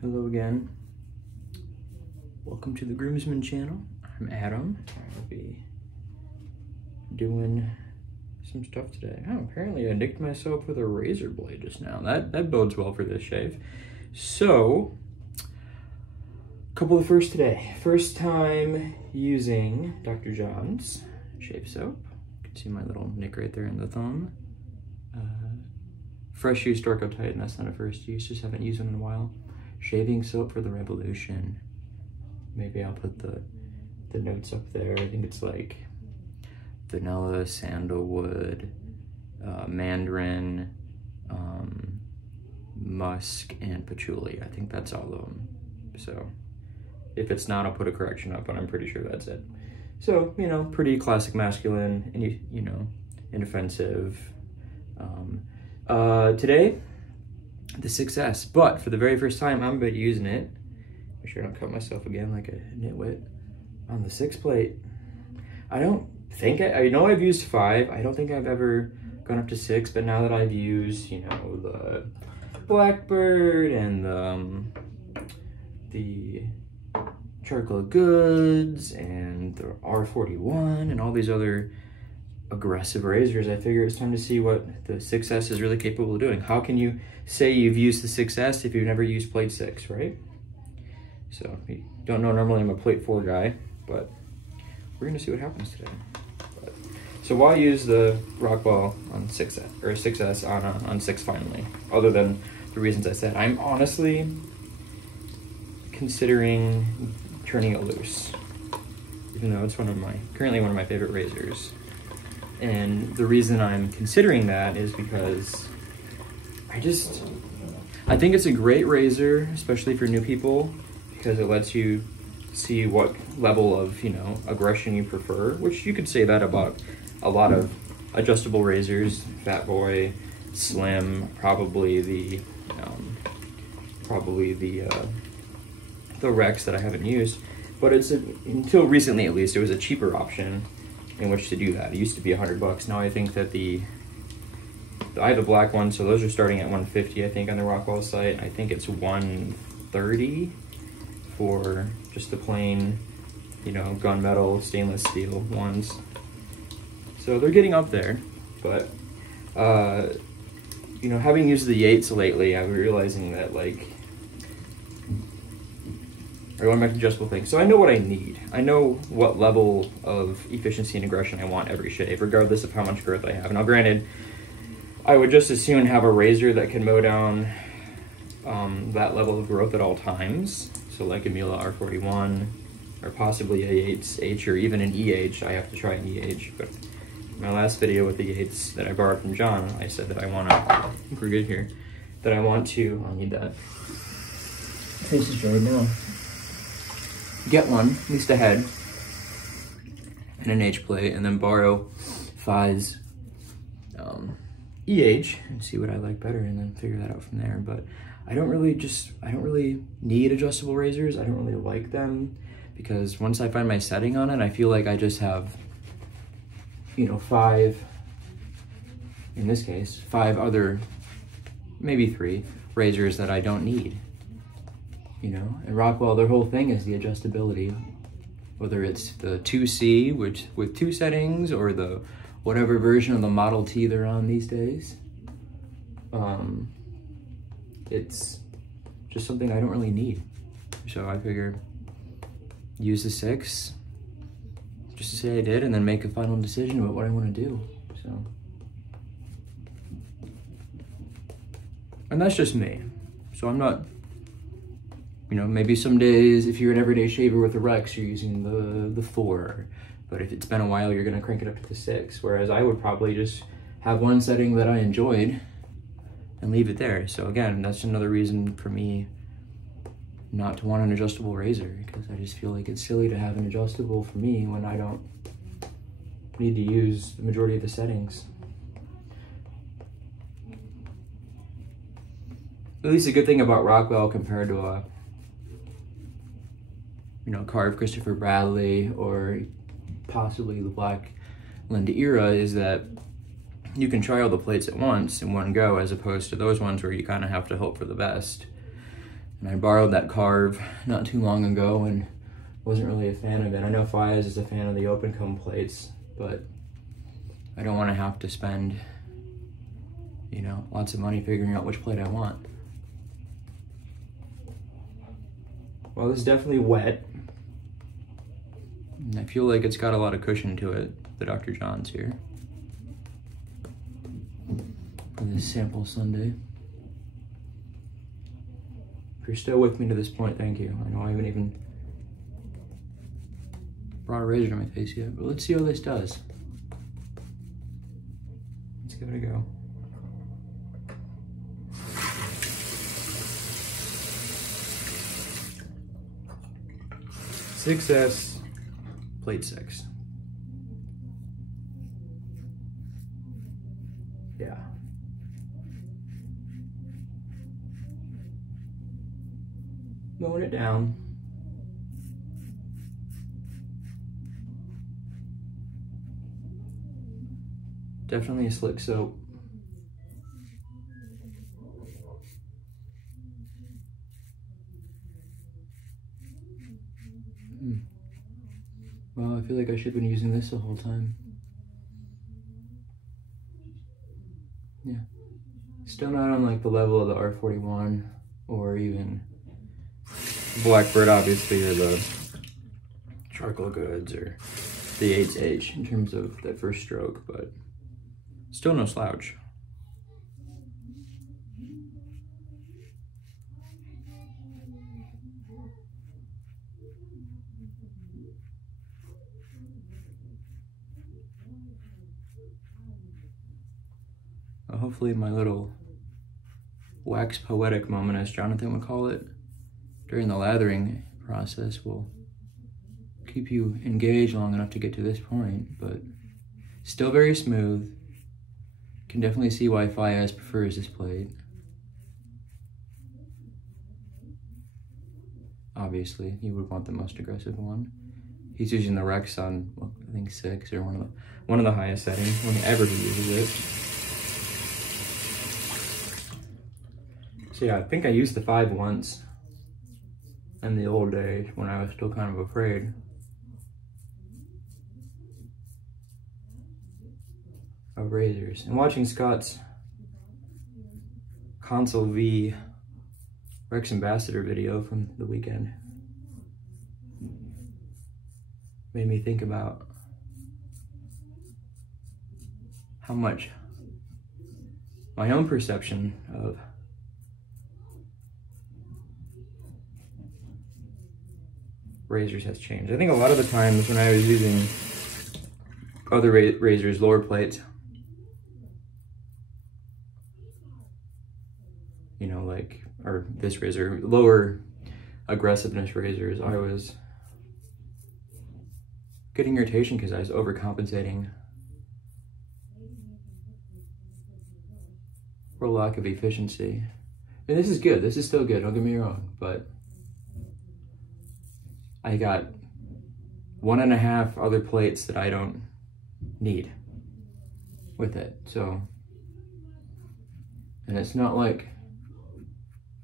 Hello again. Welcome to the GroomsMen channel. I'm Adam. I'll be doing some stuff today. Oh, apparently I nicked myself with a razor blade just now. That bodes well for this shave. So, a couple of firsts today. First time using Dr. John's shave soap. You can see my little nick right there in the thumb. Fresh use Dorco-Titan, that's not a first use, just haven't used one in a while. Shaving soap for the revolution. Maybe I'll put the notes up there. I think it's like vanilla, sandalwood, mandarin, musk, and patchouli. I think that's all of them. So if it's not, I'll put a correction up, but I'm pretty sure that's it. So, you know, pretty classic masculine, and you know, inoffensive. Today, the 6S, but for the very first time, I'm about using it. Make sure I don't cut myself again like a nitwit on the 6 plate. I don't think, I know I've used 5. I don't think I've ever gone up to 6, but now that I've used, you know, the Blackbird and the Charcoal Goods and the R41 and all these other aggressive razors, I figure it's time to see what the 6S is really capable of doing. How can you say you've used the 6S if you've never used plate 6, right? So, you don't know, normally I'm a plate 4 guy, but we're gonna see what happens today. So why use the Rockwell on 6S on 6 finally? Other than the reasons I said, I'm honestly considering turning it loose, even though it's currently one of my favorite razors. And the reason I'm considering that is because I think it's a great razor, especially for new people, because it lets you see what level of, you know, aggression you prefer, which you could say that about a lot of adjustable razors, Fat Boy, Slim, probably the Rex that I haven't used, but until recently at least, it was a cheaper option in which to do that. It used to be $100. Now I think that I have the black one, so those are starting at $150, I think, on the Rockwell site. I think it's $130 for just the plain, you know, gunmetal stainless steel ones. So they're getting up there, but you know, having used the Yates lately, I'm realizing that, like, or going back to adjustable things. So I know what I need. I know what level of efficiency and aggression I want every shave, regardless of how much growth I have. Now granted, I would just as soon have a razor that can mow down that level of growth at all times. So like a Miele R41, or possibly a Yates H, or even an EH. I have to try an EH, but my last video with the Yates that I borrowed from John, I said that I think we're good here, that I want to, I'll need that. Face is dried now. Get one, at least a head, and an H plate, and then borrow Fi's EH and see what I like better, and then figure that out from there. But I don't really need adjustable razors. I don't really like them, because once I find my setting on it, I feel like I just have, you know, 5, in this case, 5 other, maybe 3 razors that I don't need. You know, and Rockwell, their whole thing is the adjustability, whether it's the 2C with 2 settings, or the whatever version of the Model T they're on these days. It's just something I don't really need. So I figure use the 6 just to say I did, and then make a final decision about what I want to do. So, and that's just me. So I'm not, you know, maybe some days, if you're an everyday shaver with a Rex, you're using the 4. But if it's been a while, you're gonna crank it up to the 6. Whereas I would probably just have one setting that I enjoyed and leave it there. So again, that's another reason for me not to want an adjustable razor, because I just feel like it's silly to have an adjustable for me when I don't need to use the majority of the settings. At least a good thing about Rockwell compared to a, you know, carved Christopher Bradley or possibly the Black Linda era is that you can try all the plates at once in one go, as opposed to those ones where you kind of have to hope for the best. And I borrowed that carve not too long ago and wasn't really a fan of it. I know Fayez is a fan of the open comb plates, but I don't want to have to spend, you know, lots of money figuring out which plate I want. Well, this is definitely wet. And I feel like it's got a lot of cushion to it, the Dr. John's here. For this sample Sunday. If you're still with me to this point, thank you. I know I haven't even brought a razor to my face yet, but let's see how this does. Let's give it a go. Success, plate 6. Yeah. Mowing it down. Definitely a slick soap. Well, I feel like I should have been using this the whole time. Yeah. Still not on like the level of the R41 or even Blackbird, obviously, or the Charcoal Goods or the 8H in terms of that first stroke, but still no slouch. Hopefully my little wax poetic moment, as Jonathan would call it, during the lathering process will keep you engaged long enough to get to this point, but still very smooth. Can definitely see why Fayez prefers this plate. Obviously, you would want the most aggressive one. He's using the Rex on, well, I think 6 or one of the highest settings whenever he uses it. So yeah, I think I used the 5 once in the old days when I was still kind of afraid. Of razors. And watching Scott's Console V Rex Ambassador video from the weekend made me think about how much my own perception of razors has changed. I think a lot of the times when I was using other razors, lower plates, you know, like, or this razor, lower aggressiveness razors, I was getting irritation because I was overcompensating for lack of efficiency. And this is good, this is still good, don't get me wrong, but I got 1.5 other plates that I don't need with it, so. And it's not like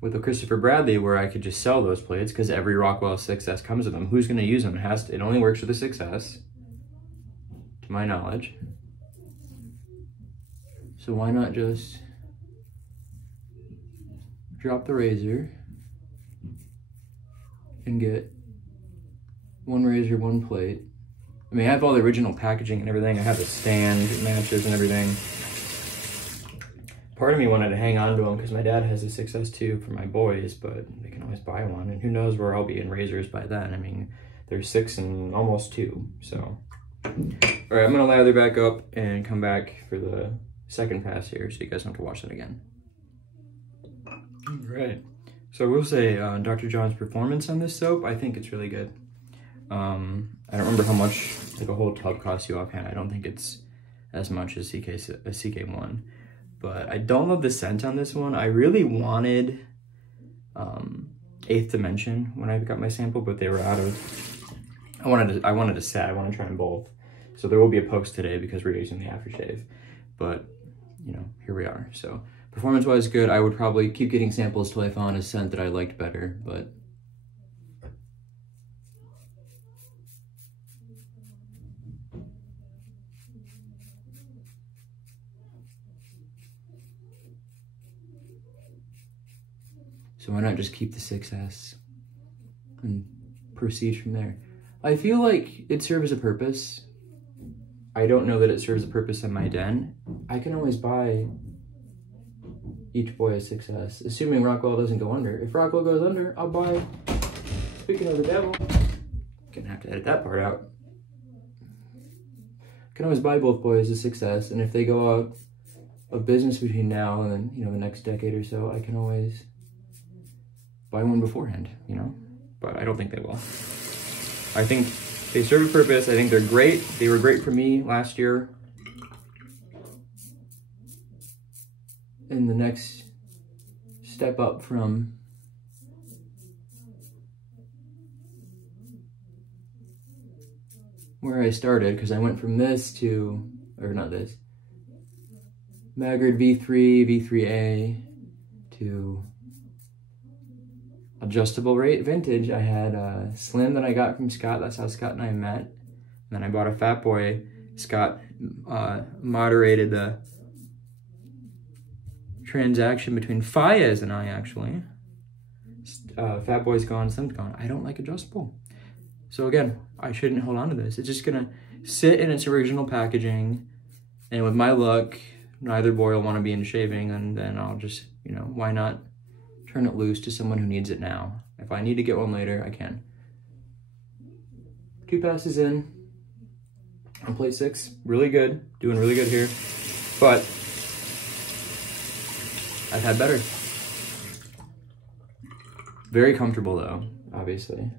with the Christopher Bradley where I could just sell those plates because every Rockwell 6S comes with them. Who's gonna use them? It only works with a 6S, to my knowledge. So why not just drop the razor and get 1 razor, 1 plate. I mean, I have all the original packaging and everything. I have the stand, matches and everything. Part of me wanted to hang on to them because my dad has a 6S too for my boys, but they can always buy one. And who knows where I'll be in razors by then. I mean, they're 6 and almost 2, so. All right, I'm gonna lather back up and come back for the second pass here so you guys don't have to watch that again. All right, so I will say Dr. John's performance on this soap, I think it's really good. I don't remember how much like a whole tub costs you offhand. I don't think it's as much as CK1, but I don't love the scent on this one. I really wanted 8th Dimension when I got my sample, but they were out of. I wanted to set. I want to try them both. So there will be a post today because we're using the aftershave, but you know, here we are. So Performance-wise, good. I would probably keep getting samples till I found a scent that I liked better, but... So why not just keep the 6S and proceed from there? I feel like it serves a purpose. I don't know that it serves a purpose in my den. I can always buy each boy a 6S, assuming Rockwell doesn't go under. If Rockwell goes under, I'll buy, speaking of the devil, gonna have to edit that part out. Can always buy both boys a 6S, and if they go out of business between now and then, you know, the next decade or so, I can always buy one beforehand, you know? But I don't think they will. I think they serve a purpose. I think they're great. They were great for me last year. And the next step up from where I started, because I went from this to, or not this, Maggard V3, V3A to adjustable rate vintage. I had a Slim that I got from Scott. That's how Scott and I met. And then I bought a Fat Boy. Scott moderated the transaction between Fayez and I, actually. Fat Boy's gone, Slim's gone. I don't like adjustable. So again, I shouldn't hold on to this. It's just gonna sit in its original packaging, and with my luck, neither boy will want to be in shaving, and then I'll just, you know, why not turn it loose to someone who needs it now? If I need to get one later, I can. 2 passes in on plate 6. Really good. Doing really good here. But I've had better. Very comfortable though, obviously.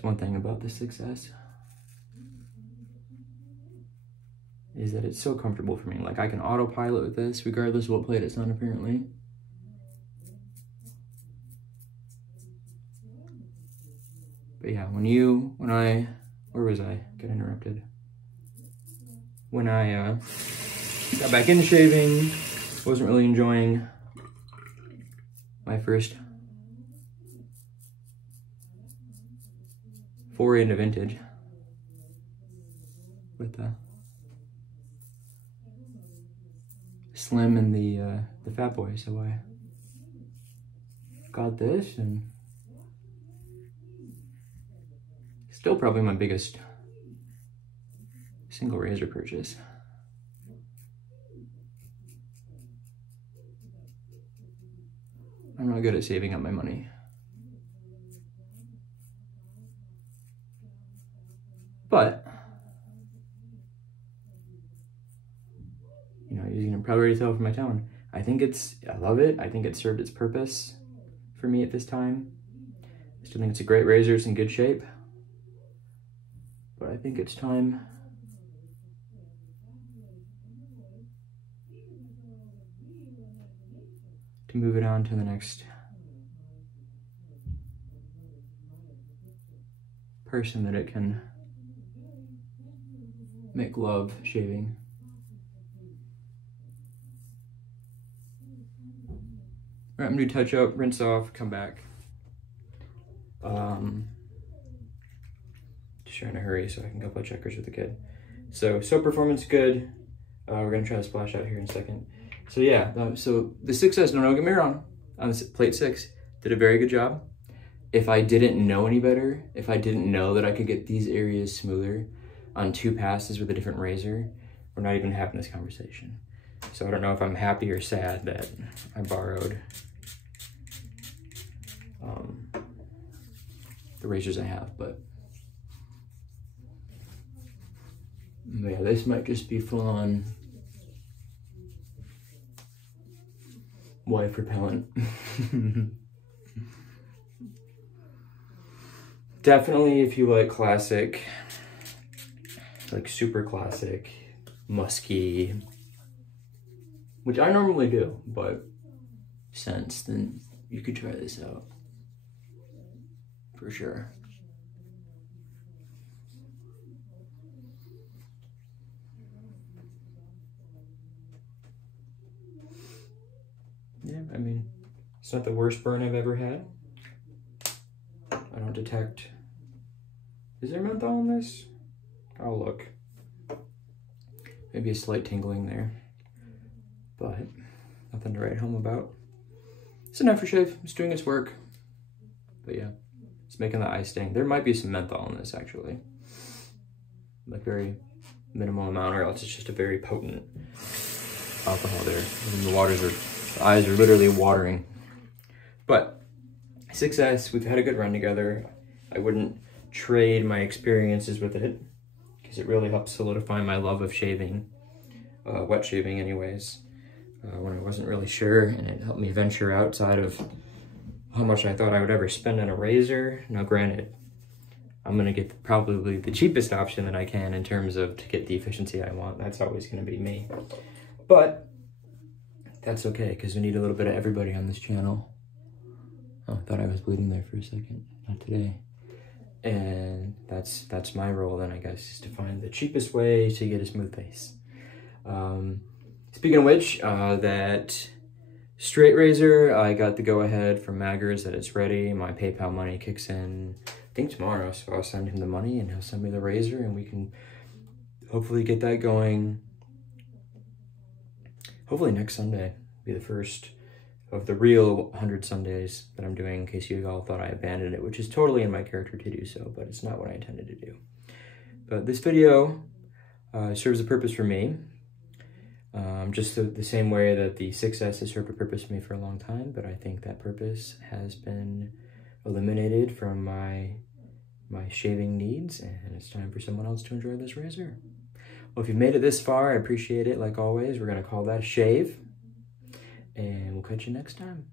One thing about the 6S is that it's so comfortable for me. Like, I can autopilot with this regardless of what plate it's on, apparently. But yeah, where was I? Got interrupted. When I got back into shaving, wasn't really enjoying my first foray into vintage with the Slim and the Fat Boy, so I got this, and still probably my biggest single razor purchase. I'm not good at saving up my money. But, you know, you can probably already tell from my tone. I love it. I think it served its purpose for me at this time. I still think it's a great razor. It's in good shape. But I think it's time to move it on to the next person that it can make love shaving. All right, I'm gonna do touch up, rinse off, come back. Just trying to hurry so I can go play checkers with the kid. So performance good. We're gonna try to splash out here in a second. So yeah, so the 6S, don't get me wrong, on this plate 6, did a very good job. If I didn't know any better, if I didn't know that I could get these areas smoother on 2 passes with a different razor, we're not even having this conversation. So I don't know if I'm happy or sad that I borrowed the razors I have, but yeah, this might just be full on wife repellent. Definitely if you like classic, like super classic, musky, which I normally do, but scents, then you could try this out. for sure. Yeah, I mean, it's not the worst burn I've ever had. I don't detect... Is there menthol in this? I'll look. Maybe a slight tingling there, but nothing to write home about. It's an aftershave. It's doing its work. But yeah, it's making the eye sting. There might be some menthol in this, actually. Like very minimal amount, or else it's just a very potent alcohol there. And the eyes are literally watering. But success, we've had a good run together. I wouldn't trade my experiences with it, because it really helped solidify my love of shaving, wet shaving anyways, when I wasn't really sure, and it helped me venture outside of how much I thought I would ever spend on a razor. Now granted, I'm gonna get probably the cheapest option that I can in terms of to get the efficiency I want. That's always gonna be me. But that's okay, because we need a little bit of everybody on this channel. Oh, I thought I was bleeding there for a second. Not today. And that's my role then, I guess, is to find the cheapest way to get a smooth face. Speaking of which, that straight razor, I got the go-ahead from Maggers that it's ready. My PayPal money kicks in, I think tomorrow, so I'll send him the money and he'll send me the razor, and we can hopefully get that going. Hopefully next Sunday be the first of the real 100 Sundays that I'm doing, in case you all thought I abandoned it, which is totally in my character to do so, but it's not what I intended to do. But this video serves a purpose for me, just the same way that the 6S has served a purpose for me for a long time, but I think that purpose has been eliminated from my shaving needs, and it's time for someone else to enjoy this razor. Well, if you've made it this far, I appreciate it. Like always, we're gonna call that a shave. And we'll catch you next time.